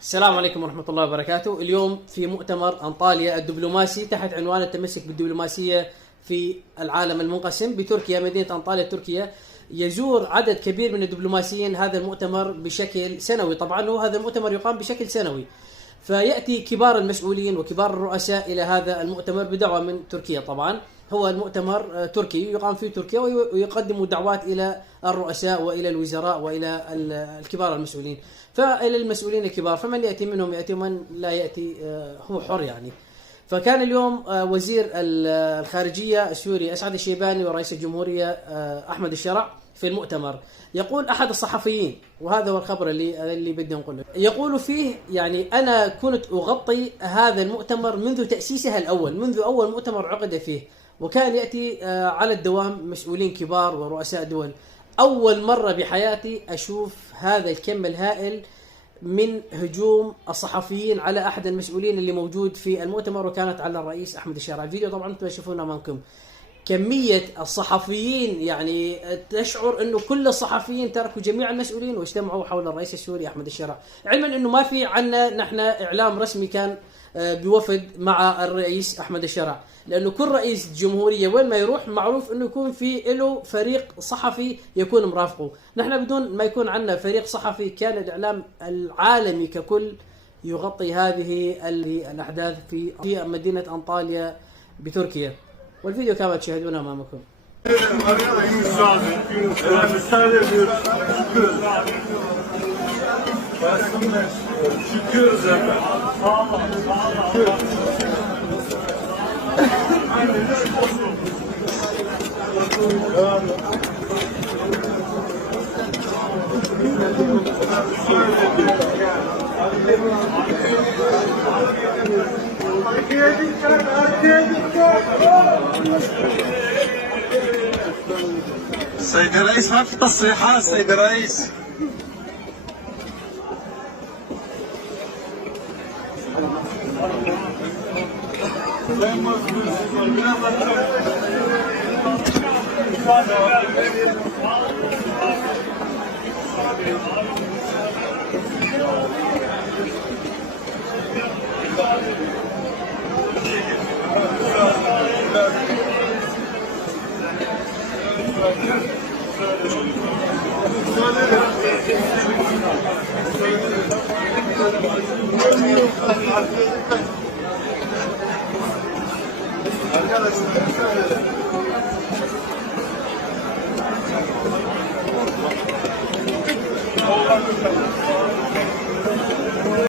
السلام عليكم ورحمة الله وبركاته. اليوم في مؤتمر أنطاليا الدبلوماسي تحت عنوان التمسك بالدبلوماسية في العالم المنقسم بتركيا، مدينة أنطاليا تركيا. يزور عدد كبير من الدبلوماسيين هذا المؤتمر بشكل سنوي، طبعا هو هذا المؤتمر يقام بشكل سنوي، فيأتي كبار المسؤولين وكبار الرؤساء إلى هذا المؤتمر بدعوة من تركيا. طبعا هو المؤتمر تركي يقام في تركيا، ويقدم دعوات إلى الرؤساء وإلى الوزراء وإلى الكبار المسؤولين. فإلى المسؤولين الكبار، فمن يأتي منهم يأتي، ومن لا يأتي هو حر يعني. فكان اليوم وزير الخارجية السوري أسعد الشيباني ورئيس الجمهورية أحمد الشرع في المؤتمر. يقول أحد الصحفيين، وهذا هو الخبر اللي بدي نقوله، يقول فيه يعني أنا كنت أغطي هذا المؤتمر منذ تأسيسها الأول، منذ أول مؤتمر عقد فيه، وكان يأتي على الدوام مسؤولين كبار ورؤساء دول. أول مرة بحياتي أشوف هذا الكم الهائل من هجوم الصحفيين على أحد المسؤولين اللي موجود في المؤتمر، وكانت على الرئيس أحمد الشرع. الفيديو طبعا أنتم تشوفونه أمامكم. كمية الصحفيين يعني تشعر أنه كل الصحفيين تركوا جميع المسؤولين واجتمعوا حول الرئيس السوري أحمد الشرع، علما أنه ما في عنا نحن إعلام رسمي كان بوفد مع الرئيس أحمد الشرع، لأنه كل رئيس جمهورية وين ما يروح معروف أنه يكون في له فريق صحفي يكون مرافقه. نحن بدون ما يكون عندنا فريق صحفي كان الإعلام العالمي ككل يغطي هذه الأحداث في مدينة أنطاليا بتركيا. والفيديو كما تشاهدونه أمامكم. سيد الرئيس ما في تصريحات. سيد الرئيس arkadaşlar